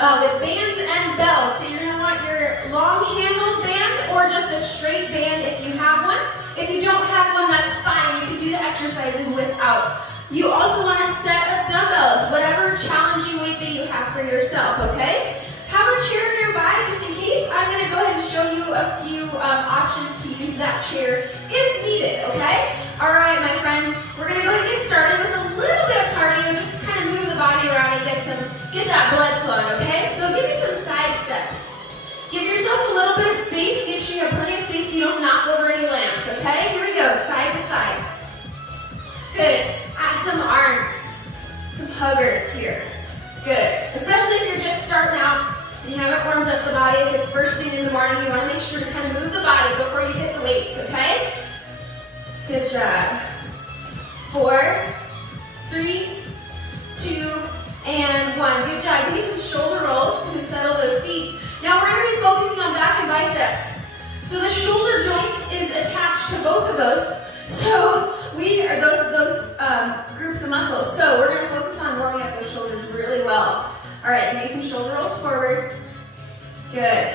with bands and bells. So you're gonna want your long handled band or just a straight band if you have one. If you don't have one, that's fine. You can do the exercises without. You also want a set of dumbbells, whatever challenging weight that you have for yourself, okay? Have a chair nearby just in case. I'm going to go ahead and show you a few options to use that chair if needed, okay? All right, my friends, we're going to go ahead and get started with a little bit of cardio, just to kind of move the body around and get that blood flowing, okay? So give me some side steps. Give yourself a little bit of space. Make sure you have plenty of space so you don't knock over any lamps, okay? Here we go, side to side. Good. Add some arms, some huggers here. Good. Especially if you're just starting out and you haven't warmed up the body. If it's first thing in the morning, you want to make sure to kind of move the body before you hit the weights, okay? Good job. 4, 3, 2, and 1. Good job. Give me some shoulder rolls to settle those feet. Now we're going to be focusing on back and biceps. So the shoulder joint is attached to both of those. So we are those groups of muscles. So we're going to focus on warming up those shoulders really well. All right, give me some shoulder rolls forward. Good.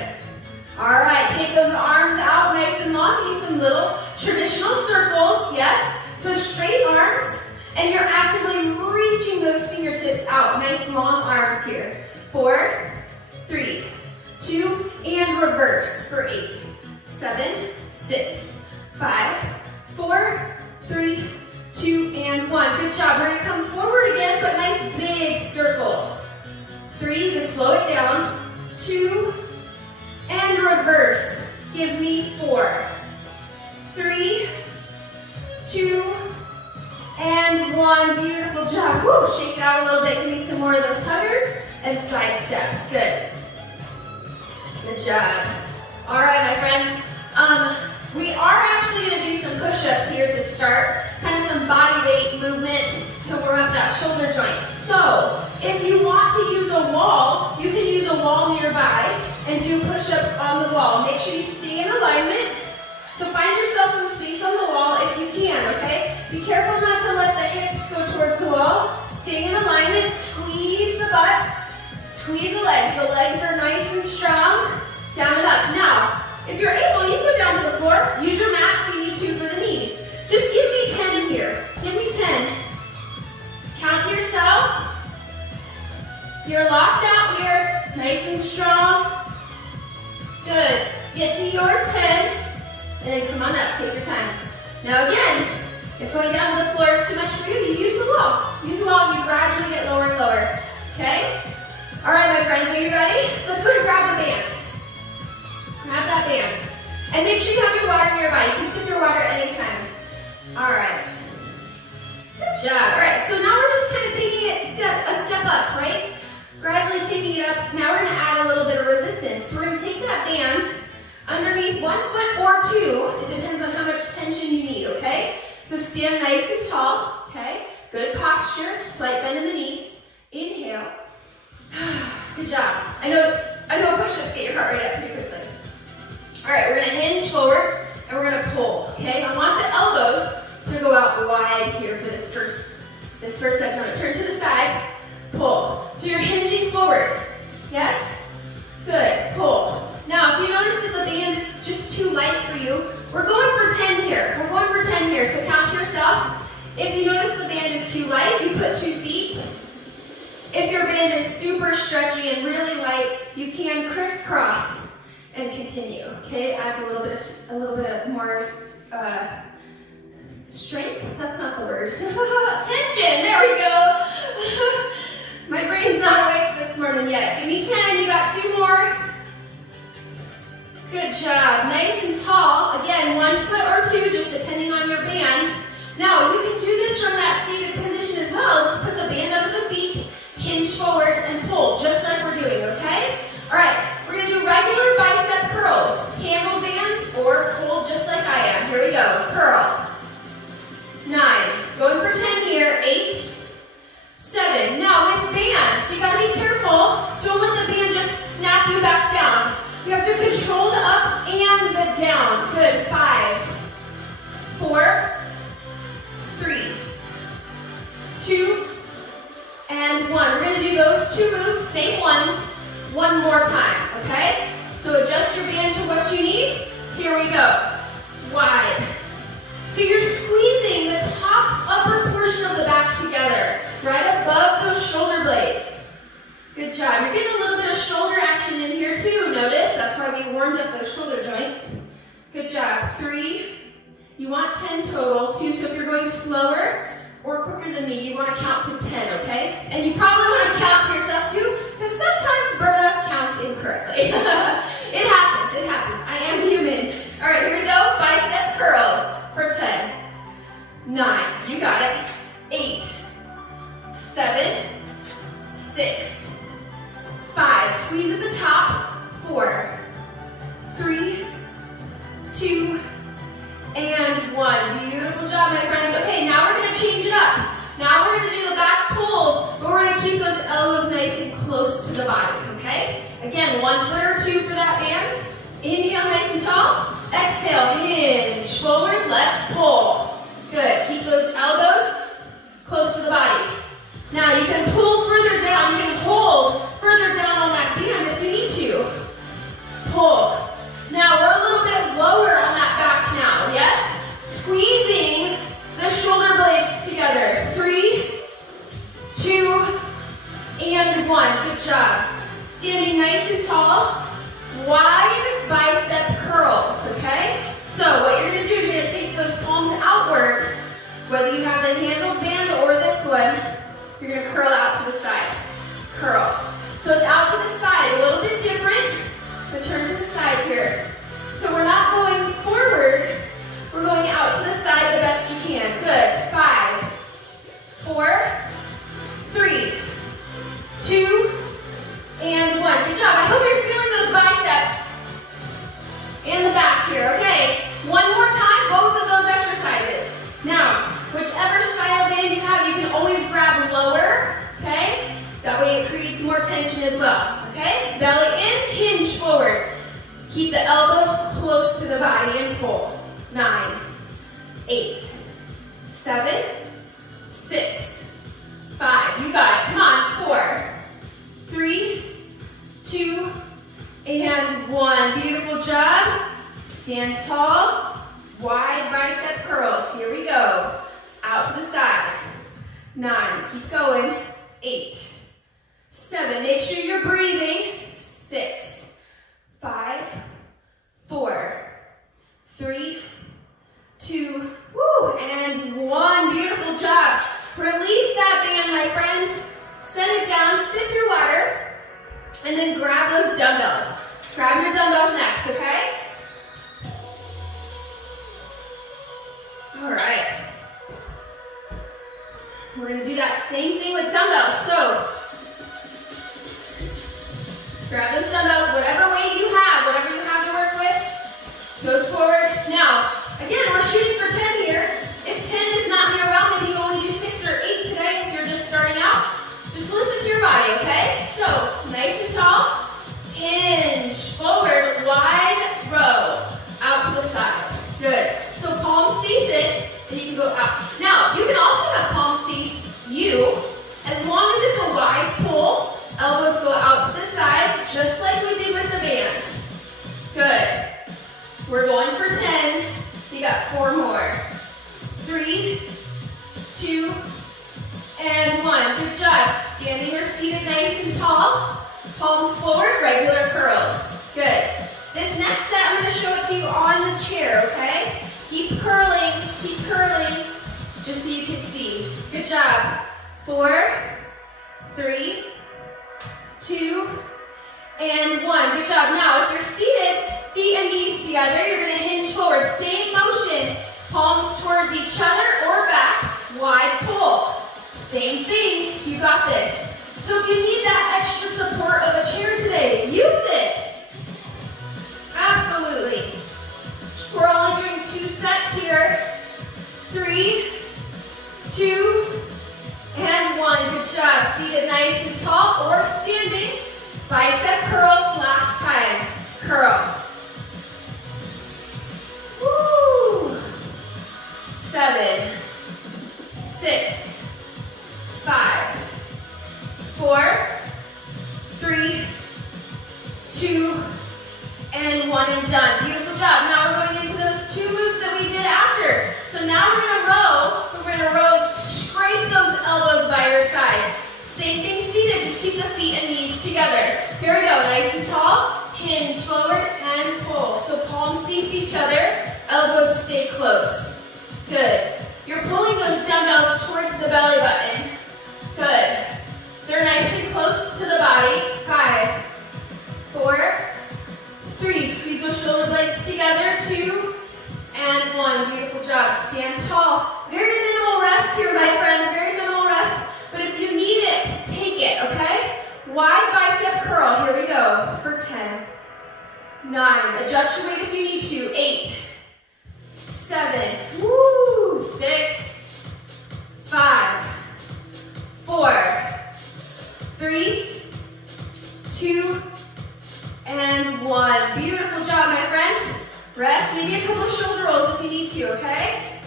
All right, take those arms out nice and long. Give me some little traditional circles. Yes. So straight arms, and you're actively reaching those fingertips out. Nice long arms here. 4, 3, 2, and reverse for 8, 7, 6, 5, 4, 3, 2, and 1. Good job. We're going to come forward again, but nice big circles. 3 to slow it down. 2, and reverse. Give me 4, 3, 2, and 1. Beautiful job. Woo, shake it out a little bit. Give me some more of those huggers and side steps. Good. Good job. All right, my friends. We are actually going to do some push-ups here to start, kind of some body weight movement to warm up that shoulder joint. So, if you want to use a wall, you can use a wall nearby and do push-ups on the wall. Make sure you stay in alignment. So find yourself some space on the wall if you can, okay? Be careful not to let the hips go towards the wall. Stay in alignment, squeeze the butt, squeeze the legs. The legs are nice and strong, down and up. Now, if you're able, you can go down to the floor. Use your mat if you need to for the knees. Just give me 10 here. Give me 10. Count to yourself. You're locked out here. Nice and strong. Good. Get to your 10. And then come on up. Take your time. Now again, if going down to the floor is too much for you, you use the wall. Use the wall and you gradually get lower and lower. Okay? All right, my friends. Are you ready? Let's go and grab the band. Grab that band. And make sure you have your water nearby. You can sip your water anytime. All right. Good job. All right, so now we're just kind of taking it a step up, right? Gradually taking it up. Now we're going to add a little bit of resistance. So we're going to take that band underneath 1 foot or 2. It depends on how much tension you need, okay? So stand nice and tall, okay? Good posture. Slight bend in the knees. Inhale. Good job. I know push-ups get your heart rate up pretty quickly. All right, we're going to hinge forward, and we're going to pull, okay? I want the elbows to go out wide here for this first section. I'm going to turn to the side, pull. So you're hinging forward, yes? Good, pull. Now, if you notice that the band is just too light for you, we're going for 10 here. We're going for 10 here, so count to yourself. If you notice the band is too light, you put 2 feet. If your band is super stretchy and really light, you can crisscross and continue. Okay, it adds a little bit of more strength. That's not the word. Tension. There we go. My brain's not awake this morning yet. Give me 10. You got 2 more. Good job. Nice and tall. Again, 1 foot or 2, just depending on your band. Now you can do this from that seated position as well. Just put the band under the feet, hinge forward, and pull, just like we're doing. Okay. All right. We're going to do regular bicep curls. Handle band or pull just like I am. Here we go. Curl. 9. Going for 10 here. 8. 7. Now with bands, you got to be careful. Don't let the band just snap you back down. You have to control the up and the down. Good. 5. 4. 3. 2. And 1. We're going to do those 2 moves, same ones. One more time, okay? So adjust your band to what you need. Here we go. Wide. So you're squeezing the top upper portion of the back together, right above those shoulder blades. Good job. You're getting a little bit of shoulder action in here too, notice. That's why we warmed up those shoulder joints. Good job. 3. You want 10 total, 2. So if you're going slower or quicker than me, you want to count to 10, okay? And you probably want to count to yourself too, because sometimes Berta counts incorrectly. It happens, it happens. I am human. All right, here we go. Bicep curls for 10. 9, you got it. 8, 7, 6, 5. Squeeze at the top. 4, 3, 2, and 1. Beautiful job, my friends. Okay, now we're going to change it up. Now we're going to do the back pulls, but we're going to keep those elbows nice and close to the body, okay? Again, 1 foot or 2 for that band. Inhale nice and tall. Exhale, hinge forward. Let's pull. Good. Keep those elbows close to the body. Now you can pull further down. You can hold further down on that band if you need to. Pull. Now we're a little bit lower on that back now, yes? Squeezing the shoulder blades together. 3, 2, and 1. Good job. Standing nice and tall. Wide bicep curls, okay? So what you're gonna do is you're gonna take those palms outward, whether you have the handled band or this one, you're gonna curl out to the side. Curl. So it's out to the side, a little bit different, but turn to the side here. So we're not going forward, we're going out to the side the best you can. Good. 5, 4, 3, 2, and 1. Good job. I hope you're feeling those biceps in the back here. Okay, one more time, both of those exercises. Now, whichever style band you have, you can always grab lower, okay? That way it creates more tension as well, okay? Belly in, hinge forward. Keep the elbows close to the body and pull. 9, 8, 7, 6, 5. You got it. Come on. 4, 3, 2, and 1. Beautiful job. Stand tall. Wide bicep curls. Here we go. Out to the side. 9. Keep going. 8, 7. Make sure you're breathing. 6, 5, 4, 3, 2, woo, and 1. Beautiful job. Release that band, my friends. Set it down, sip your water, and then grab those dumbbells. Grab your dumbbells next, okay? All right. We're gonna do that same thing with dumbbells. So, grab those dumbbells, whatever weight you have to work with, toes forward. Now, again, we're shooting for 10 here. If 10 is not your realm, maybe you only do 6 or 8 today if you're just starting out. Just listen to your body, okay? So, nice and tall. Hinge, forward, wide row. Out to the side. Good. So palms face it, and you can go out. Now, you can also have palms face you, as long as it's a wide pull. Elbows go out to the sides, just like we did with the band. Good. We're going for 10. You got 4 more. 3, 2, and 1. Good job. Standing or seated nice and tall. Palms forward, regular curls. Good. This next set, I'm going to show it to you on the chair, okay? Keep curling, just so you can see. Good job. 4, 3, 2, and 1. Good job. Now, if you're seated, feet and knees together, you're going to hinge forward. Same motion. Palms towards each other or back. Wide pull. Same thing. You got this. So if you need that extra support of a chair today, use it. Absolutely. We're only doing 2 sets here. 3, 2, and 1. Good job. Seated nice and tall or standing. Bicep curls last time. Curl. Woo. 7, 6, 5, 4, 3, hinge forward and pull. So palms face each other, elbows stay close. Good. You're pulling those dumbbells towards the belly button. Good. They're nice and close to the body. 5, 4, 3. Squeeze those shoulder blades together. 2, and 1. Beautiful job. Stand tall. Very minimal rest here, my friends. Very minimal rest. But if you need it, take it, okay? Wide bicep curl. Here we go. For 10, 9. Adjust your weight if you need to. 8, 7. Woo. 6, 5, 4, 3, 2, and 1. Beautiful job, my friends. Rest, maybe a couple of shoulder rolls if you need to, okay?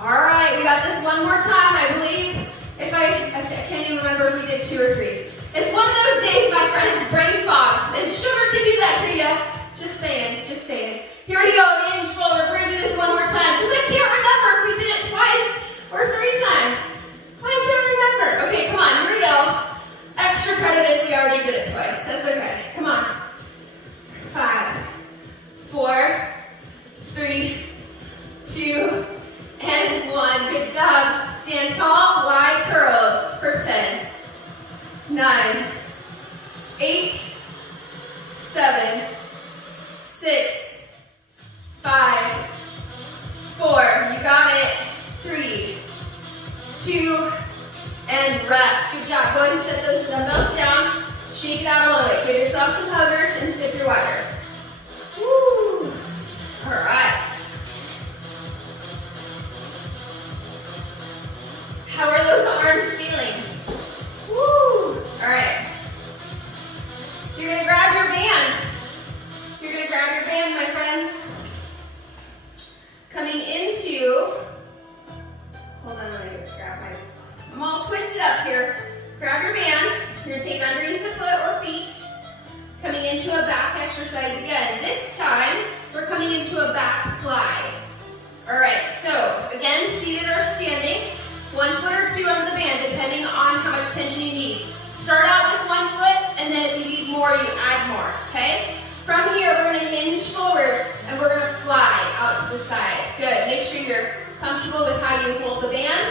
All right, we got this one more time. I believe, I can't even remember if we did 2 or 3. It's one of those days, my friends, brain fog. And sugar can do that to you. Just saying, just saying. Here we go, hinge forward. We're gonna do this one more time, because I can't remember if we did it twice or 3 times. I can't remember. Okay, come on, here we go. Extra credit if we already did it twice. That's okay. Come on. 5, 4, 3, 2, and 1. Good job. Stand tall, wide curls for 10, 9, 8, 7, 6, 5, 4. You got it. 3, 2, and rest. Good job. Go ahead and set those dumbbells down. Shake it out a little bit. Give yourself some huggers and sip your water. Woo. All right. How are those arms feeling? Woo. All right. You're going to grab your band. You're going to grab your band, my friends. Coming into, hold on, let me grab my, I'm all twisted up here. Grab your band. You're going to take it underneath the foot or feet. Coming into a back exercise again. This time, we're coming into a back fly. All right, so again, seated or standing. 1 foot or 2 under the band, depending on how much tension you need. Start out with 1 foot, and then if you need more, you add more, okay? From here, we're gonna hinge forward, and we're gonna fly out to the side. Good, make sure you're comfortable with how you hold the band.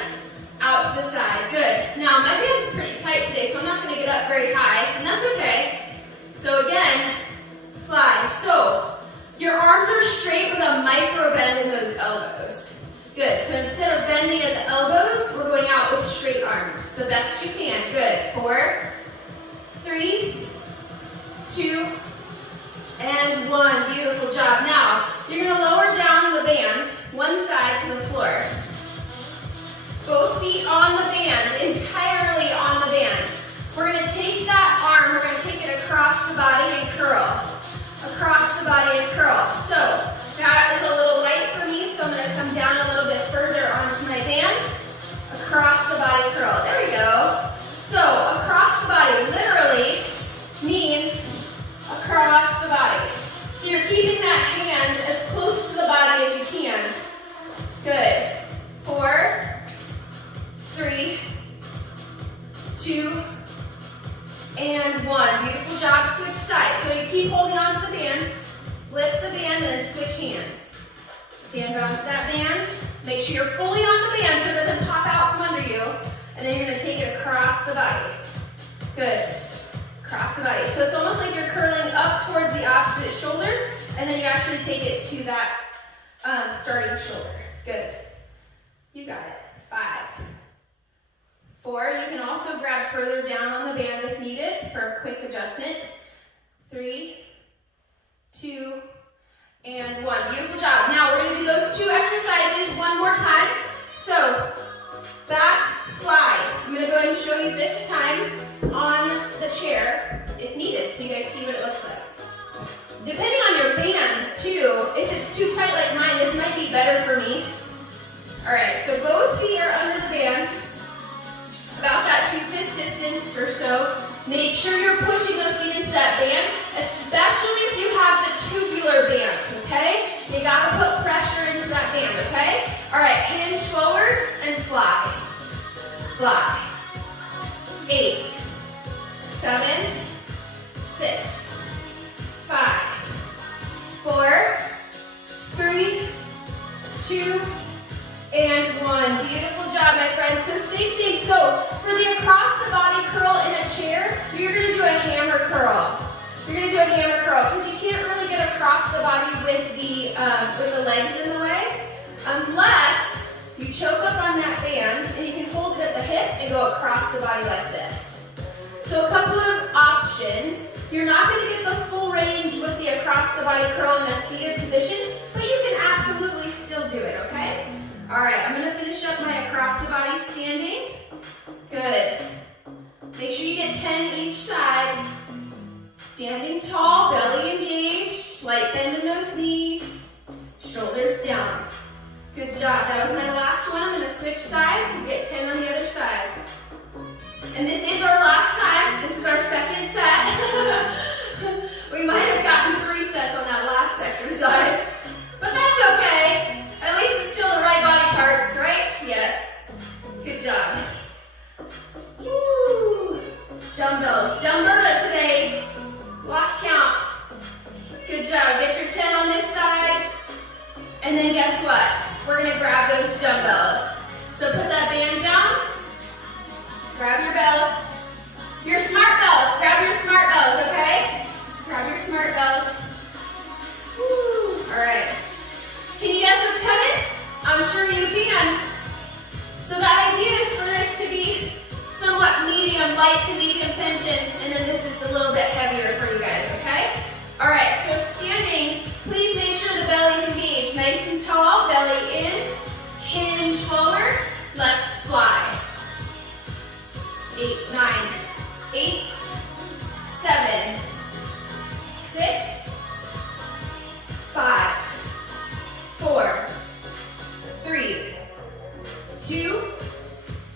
Out to the side, good. Now, my band's pretty tight today, so I'm not gonna get up very high, and that's okay. So again, fly. So, your arms are straight with a micro bend in those elbows. Good, so instead of bending at the elbows, we're going out with straight arms, the best you can. Good, 4, 3, 2, and 1. Beautiful job. Now, you're gonna lower down the band, one side to the floor. Both feet on the band, entirely on the band. We're gonna take that arm, we're gonna take it across the body and curl. Across the body and curl. So, that is a little light for me, so I'm going to come down a little bit further onto my band. Across the body curl. There we go. So, across the body literally means across the body. So you're keeping that hand as close to the body as you can. Good. 4, 3, 2, and 1. Beautiful job. Switch sides. So you keep holding on to the band. Flip the band and then switch hands. Stand onto that band. Make sure you're fully on the band so it doesn't pop out from under you. And then you're going to take it across the body. Good. Across the body. So it's almost like you're curling up towards the opposite shoulder, and then you actually take it to that starting shoulder. Good. You got it. 5, 4. You can also grab further down on the band if needed for a quick adjustment. 3, 2, and 1. Beautiful job. Now we're going to do those 2 exercises one more time. So, back fly. I'm going to go ahead and show you this time on the chair if needed, so you guys see what it looks like. Depending on your band too, if it's too tight like mine, this might be better for me. Alright, so both feet are under the band, about that 2 fist distance or so. Make sure you're pushing those feet into that band, especially if you have the tubular band, okay? You gotta put pressure into that band, okay? Alright, hinge forward and fly. Fly. 8, 7, 6, 5, 4, 3, 2, and 1. Beautiful job, my friends. So same thing. So for the across the body curl in a chair, you're going to do a hammer curl. You're going to do a hammer curl because you can't really get across the body with the legs in the way unless you choke up on that band and you can hold it at the hip and go across the body like this. So a couple of options. You're not going to get the full range with the across the body curl in a seated position, but you can absolutely still do it, okay? All right, I'm going to finish up my across the body standing. Good. Make sure you get 10 each side. Standing tall, belly engaged, slight bend in those knees, shoulders down. Good job. That was my last one. I'm going to switch sides and get 10 on the other side. And this is our last time. This is our second set. We might have gotten 3 sets on that last exercise, but that's okay. At least it's still the right body parts, right? Yes. Good job. Woo. Dumbbells. Dumb Berta today. Lost count. Good job. Get your 10 on this side. And then guess what? We're going to grab those dumbbells. So put that band down. Grab your bells. Your smart bells. Grab your smart bells, okay? Grab your smart bells. Woo. All right. Can you guess what's coming? I'm sure you can. So the idea is for this to be somewhat medium, light to medium tension, and then this is a little bit heavier for you guys, okay? All right, so standing, please make sure the belly's engaged. Nice and tall, belly in, hinge forward, let's fly. 8, 9, 8, 7, 6, 5, 4, 3, 2,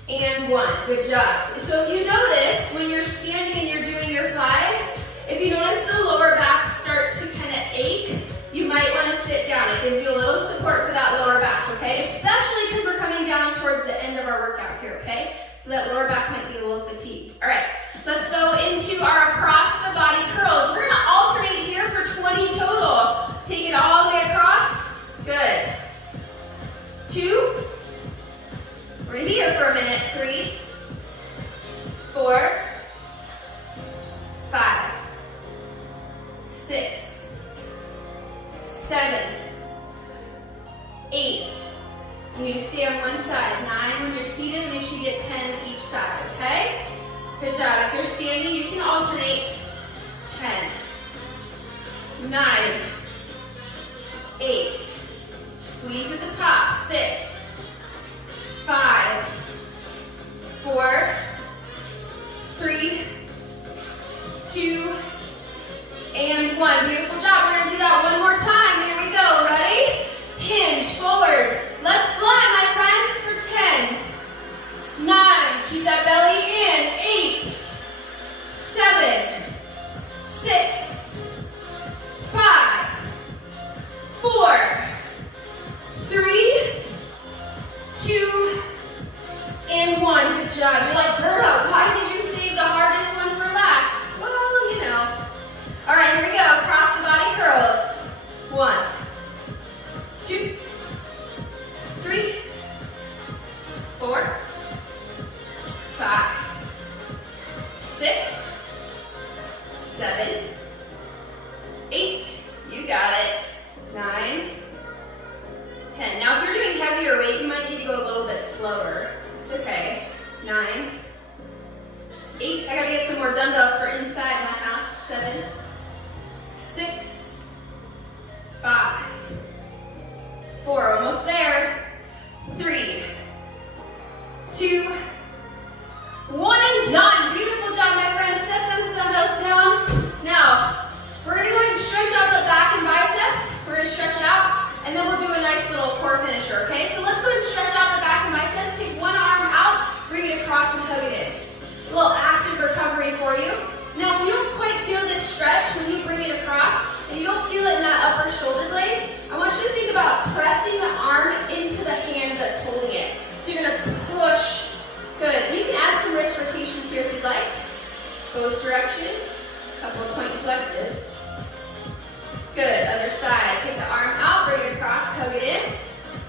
and 1. Good job. So if you notice, when you're standing and you're doing your flies, if you notice the lower back start to kind of ache, you might want to sit down. It gives you a little support for that lower back, okay? Especially because we're coming down towards the end of our workout here, okay? So that lower back might be a little fatigued. All right, let's go into our across the body curls. We're going to alternate here for 20 total. Take it all the way across. Good. 2. We're going to be here for a minute. 3, 4, 5, 6, 7, 8. You need to stay on one side. 9 when you're seated. Make sure you get 10 each side, okay? Good job. If you're standing, you can alternate. 10, 9, 8. Squeeze at the top. 6, 5, 4, 3, 2, and 1. Beautiful job. We're going to do that one more time. Here we go. Ready? Hinge forward. Let's fly, my friends, for 10, 9. Keep that belly in. 8, 7, 6, 5, 4, 3, 2, and 1. Good job. You're like, Berta, why did you save the hardest one for last? Well, you know. All right, here we go. Across the body curls. 1, 2, 3, 4, 5, 6, 7, 8. You got it. 9, 10. Now, if you're doing heavier weight, you might need to go a little bit slower. It's okay. 9, 8. I gotta get some more dumbbells for inside my house. 7, 6, 5, 4. Almost there. 3, 2, 1, and done. Beautiful job, my friends. Set those dumbbells down. Now, we're gonna go ahead and stretch out the back and biceps. We're gonna stretch it out, and then we'll do a nice little core finisher, okay? So let's go ahead and stretch out the back and biceps. Take one arm out, bring it across and hug it in. A little active recovery for you. Now, if you don't quite feel this stretch when you bring it across, and you don't feel it in that upper shoulder blade, I want you to think about pressing the arm into the hand that's holding it. So you're gonna push. Good. And you can add some wrist rotations here if you'd like. Both directions. A couple of point flexes. Good. Other side.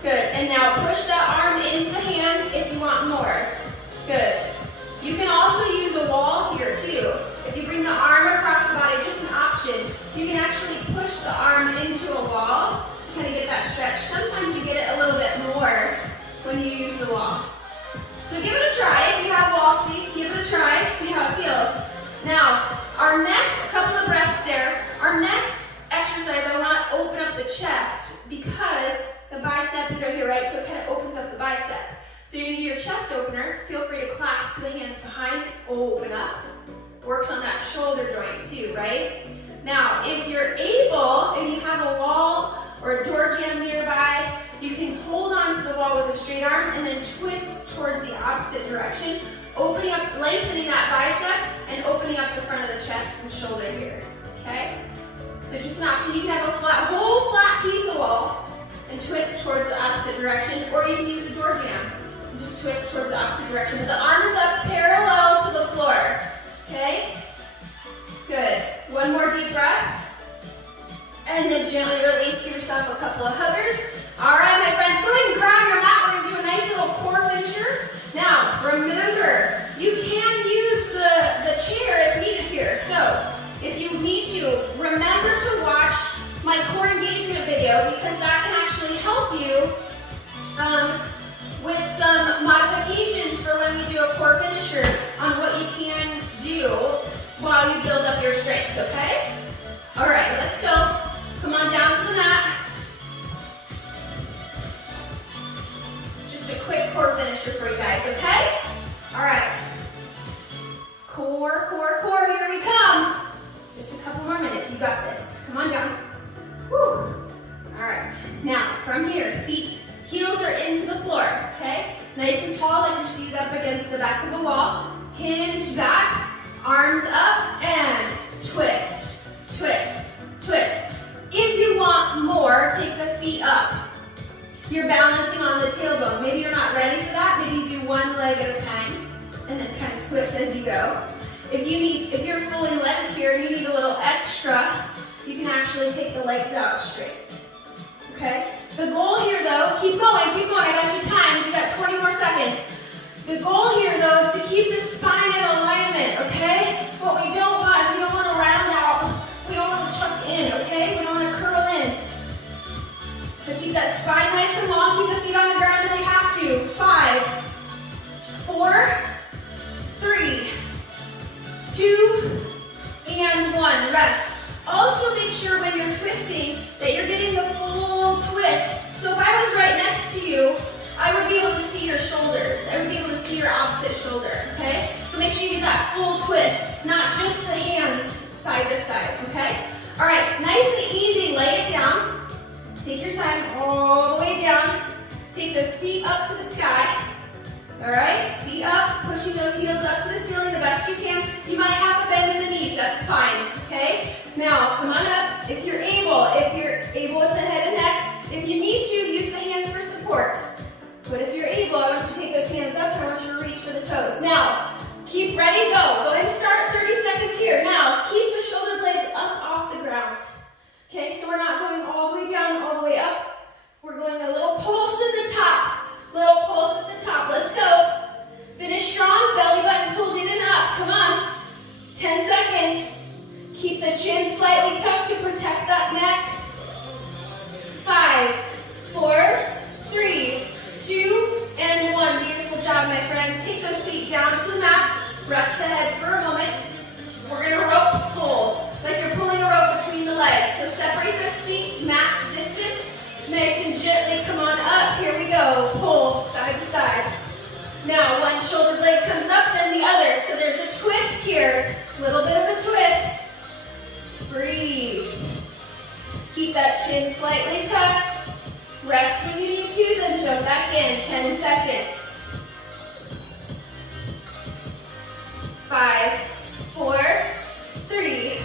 Good, and now push that arm into the hand if you want more. Good. You can also use a wall here too. If you bring the arm across the body, just an option, you can actually push the arm into a wall to kind of get that stretch. Sometimes you get it a little bit more when you use the wall. So give it a try. If you have wall space, give it a try, see how it feels. Now, our next, couple of breaths there, our next exercise, I want to open up the chest because the bicep is right here, right? So it kind of opens up the bicep. So you're going to do your chest opener. Feel free to clasp the hands behind, open up. Works on that shoulder joint too, right? Now, if you're able, and you have a wall or a door jamb nearby, you can hold on to the wall with a straight arm and then twist towards the opposite direction, opening up, lengthening that bicep, and opening up the front of the chest and shoulder here, okay? So just an option. You can have a whole flat piece of wall and twist towards the opposite direction, or you can use a door jamb and just twist towards the opposite direction. But the arm is up parallel to the floor, okay? Good. One more deep breath. And then gently release, give yourself a couple of huggers. All right, my friends, go ahead and grab your mat. We're gonna do a nice little core finisher. Now, remember, you can use the chair if needed here. So, if you need to, remember to watch my core engagement video because that can actually help you with some modifications for when we do a core finisher on what you can do while you build up your strength, okay? All right, let's go. Come on down to the mat. Just a quick core finisher for you guys, okay? All right. Core, core, core, here we come. Just a couple more minutes, you got this. Come on down. Whew. All right, now from here, feet, heels are into the floor, okay? Nice and tall, like you're seated up against the back of the wall. Hinge back, arms up, and twist, twist, twist. If you want more, take the feet up. You're balancing on the tailbone. Maybe you're not ready for that. Maybe you do one leg at a time, and then kind of switch as you go. If you're fully legged here and you need a little extra, you can actually take the legs out straight, okay? The goal here though, keep going, I got you timed, you got 20 more seconds. The goal here though is to keep the spine in alignment, okay? What we don't want is we don't want to round out, we don't want to tuck in, okay? We don't want to curl in. So keep that spine nice and long, keep the feet on the ground if they have to. 5, 4, 3, 2, and 1, rest. Also make sure when you're twisting that you're getting the full twist. So if I was right next to you, I would be able to see your shoulders. I would be able to see your opposite shoulder, okay? So make sure you get that full twist, not just the hands side to side, okay? All right, nice and easy, lay it down. Take your time all the way down. Take those feet up to the sky. All right, feet up, pushing those heels up to the ceiling the best you can. You might have a bend in the knees, that's fine, okay? Now, come on up if you're able with the head and neck. If you need to, use the hands for support. But if you're able, I want you to take those hands up and I want you to reach for the toes. Now, keep ready, go. Go ahead and start 30 seconds here. Now, keep the shoulder blades up off the ground. Okay, so we're not going all the way down, all the way up. We're going a little pulse at the top. Little pulse at the top. Let's go. Finish strong. Belly button pulled in and up. Come on. 10 seconds. Keep the chin slightly tucked to protect that neck. 5, 4, 3, 2, and 1. Beautiful job, my friends. Take those feet down to the mat. Rest the head for a moment. We're going to rope pull, like you're pulling a rope between the legs. So separate those feet, mat's distance. Nice and gently, come on up. Here we go. Pull side to side. Now, one shoulder blade comes up, then the other. So there's a twist here. A little bit of a twist. Breathe. Keep that chin slightly tucked. Rest when you need to, then jump back in. 10 seconds. 5, 4, 3,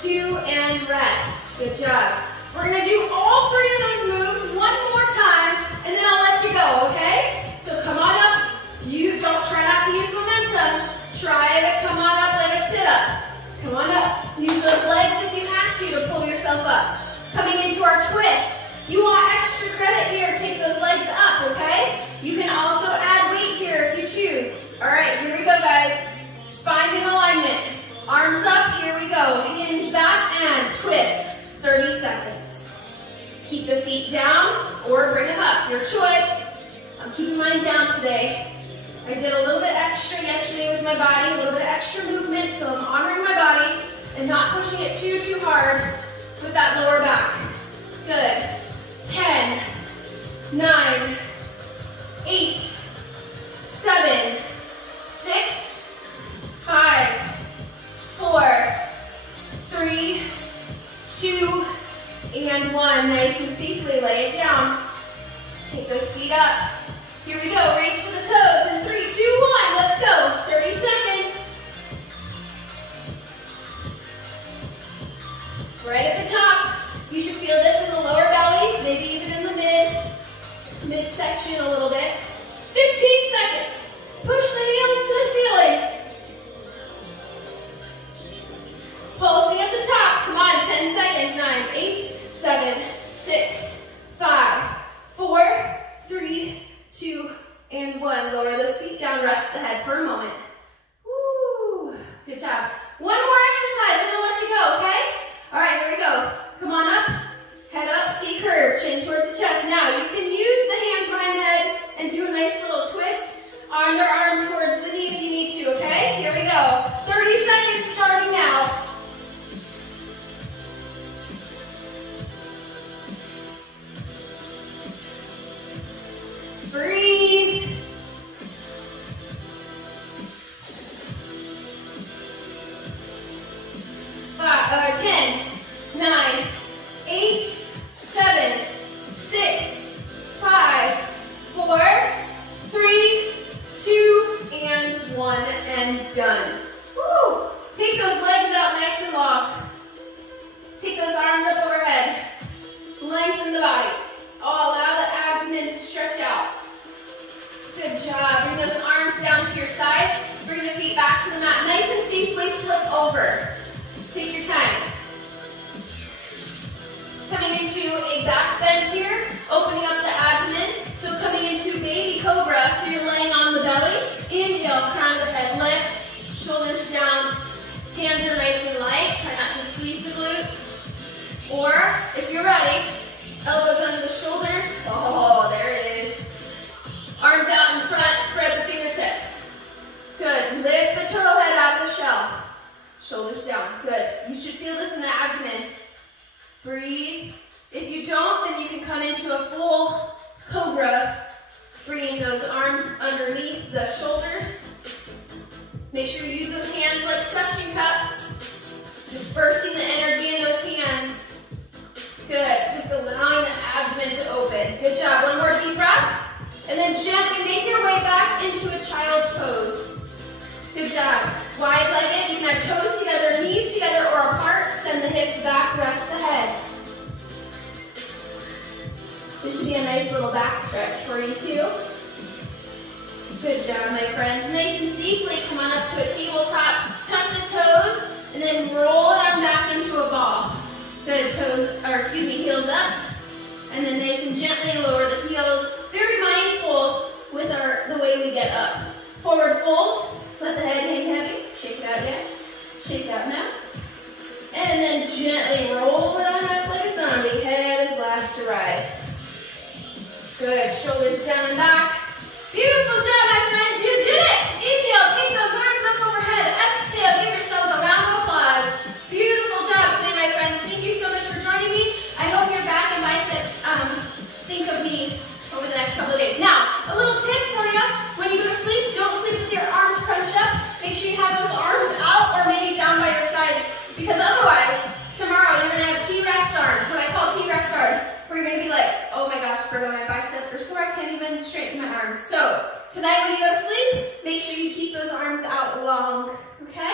2, and rest. Good job. We're going to do all 3 of those moves one more time, and then I'll let you go, okay? So come on up. You don't try not to use momentum. Try to come on up like a sit-up. Come on up. Use those legs if you have to pull yourself up. Coming into our twist. You want extra credit here. Take those legs giving my body a little bit of extra movement, so I'm honoring my body and not pushing it too hard with that lower back. Good. 10, 9, 8, 7, 6, 5, 4, 3, 2, and 1. Nice and safely, lay it down. Take those feet up. Here we go, reach for the toes in 3, 2, 1, let's go. 30 seconds. Right at the top, you should feel this in the lower belly, maybe even in the midsection a little bit. 15 seconds. Push the heels to the ceiling. Pulsing at the top. Come on, 10 seconds. 9, 8, 7, 6, 5, 4, 3, 2, and 1. Lower those feet down, rest the head for a moment. Woo! Good job. One more exercise, then I'll let you go, okay? All right, here we go. Come on up, head up, C curve, chin towards the chest. Now, you can use the hands behind the head and do a nice little twist, underarm towards the knee if you need to, okay? Here we go. 30 seconds starting now. Breathe. 10, 9, 8, 7, 6, 5, 4, 3, 2, and 1, and done. Woo! Take those legs out nice and long. Take those arms up overhead. Lengthen the body. Allow the abdomen to stretch out. Good job. Bring those arms down to your sides. Bring the feet back to the mat. Nice and safely flip over. Take your time. Coming into a back bend here, opening up the abdomen. So coming into baby cobra, so you're laying on the belly. Inhale, crown of the head lifts, shoulders down, hands are nice and light. Try not to squeeze the glutes. Or, if you're ready, elbows under the shoulders. Oh, there it is. Arms out in front, spread the fingertips. Good. Lift the turtle head out of the shell. Shoulders down. Good. You should feel this in the abdomen. Breathe. If you don't, then you can come into a full cobra, bringing those arms underneath the shoulders. Make sure you use those hands like suction cups, dispersing the energy in those hands. Good. Just allowing the abdomen to open. Good job. One more deep breath. And then gently make your way back into a child's pose. Good job. Wide-legged. You can have toes together, knees together, or apart. Send the hips back, rest the head. This should be a nice little back stretch for you too. Good job, my friends. Nice and safely, come on up to a tabletop. Tuck the toes, and then roll them back into a ball. Good, heels up. And then nice and gently lower the heels. Very mindful with the way we get up. Forward fold. Let the head hang heavy. Shake it out, yes. Shake it out now. And then gently roll it on up like a zombie. Head is last to rise. Good. Shoulders down and back. Beautiful job, my friends. You did it. Inhale. Take those arms up overhead. Exhale. Give yourselves a round of applause. Beautiful job today, my friends. Thank you so much for joining me. I hope your back and biceps think of me over the next couple of days. Now, a little tip for you. When you go to sleep, don't sleep with your arms crunched up. Make sure you have those arms out or maybe down by your sides, because otherwise, tomorrow you're going to have T-Rex arms, what I call T-Rex arms, where you're going to be like, oh my gosh, Berta, my biceps are sore, I can't even straighten my arms. So, tonight when you go to sleep, make sure you keep those arms out long, okay?